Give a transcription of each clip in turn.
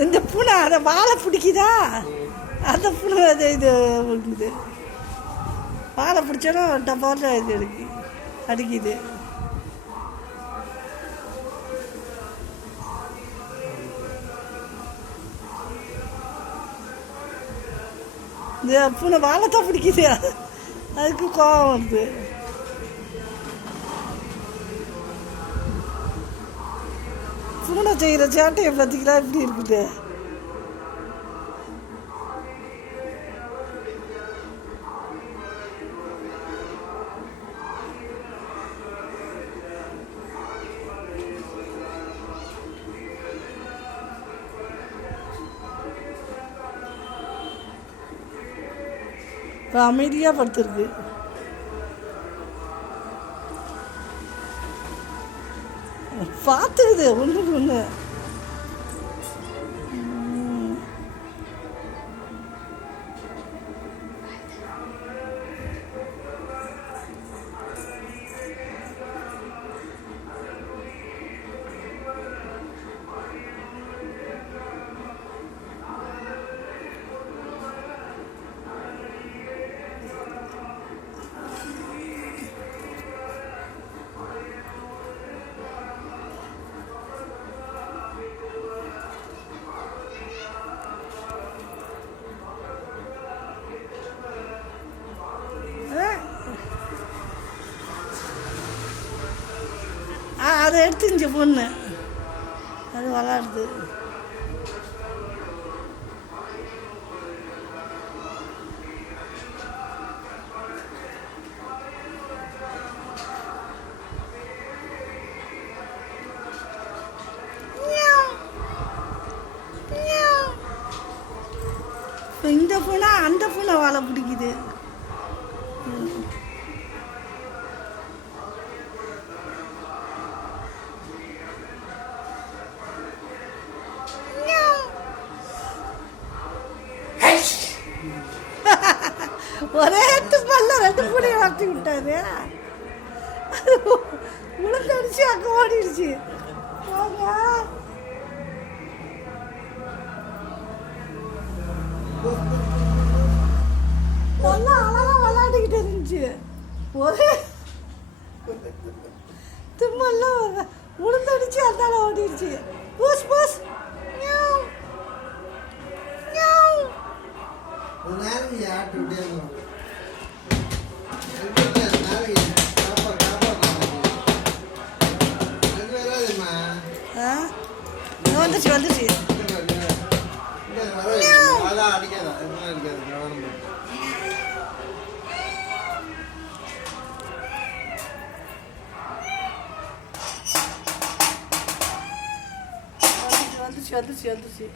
இந்த பூனை அதை வாழை பிடிக்குதா? அந்த பூனை அது இது இருக்குது. வாழை பிடிச்சாலும் டப்பாவில் இது இருக்கு. அடிக்குது. இந்த பூனை வாழைத்தான் பிடிக்குது. அதுக்கு கோவம் வருது. பூனை செய்கிற சேட்டையை பார்த்தீங்களா எப்படி இருக்குது? இப்போ அமைதியாக படுத்துருக்கு. பார்த்துக்குது ஒன்றுக்கு ஒன்று அதை எடுத்துருந்துச்சு பொண்ணு அது விளாடுது இப்போ இந்த பூனை அந்த பூனை வாழை பிடிக்குது. ஒரே துப்பல்ல ரெண்டு பூனையை வளர்த்தி விட்டாரு. உளுந்தடிச்சு அங்கே ஓடிடுச்சு. போங்க. நல்லா அழகா விளையாடிக்கிட்டு இருந்துச்சு. ஒரே தும்மெல்லாம் உளுந்தடிச்சு அந்தால ஓடிடுச்சு. பூஸ் பூஸ். கொஞ்ச நேரம் நீங்கள் ஆட்டு விட்டே இருந்தோம் வந்துச்சு வந்துச்சு. அடிக்காத. அடிக்காது வந்துச்சு வந்துச்சு வந்துச்சு.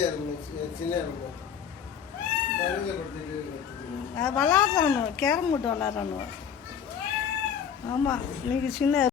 பெரிய கேரம் போட்டு விளாட்றானுவோ. ஆமாம் இன்னைக்கு சின்ன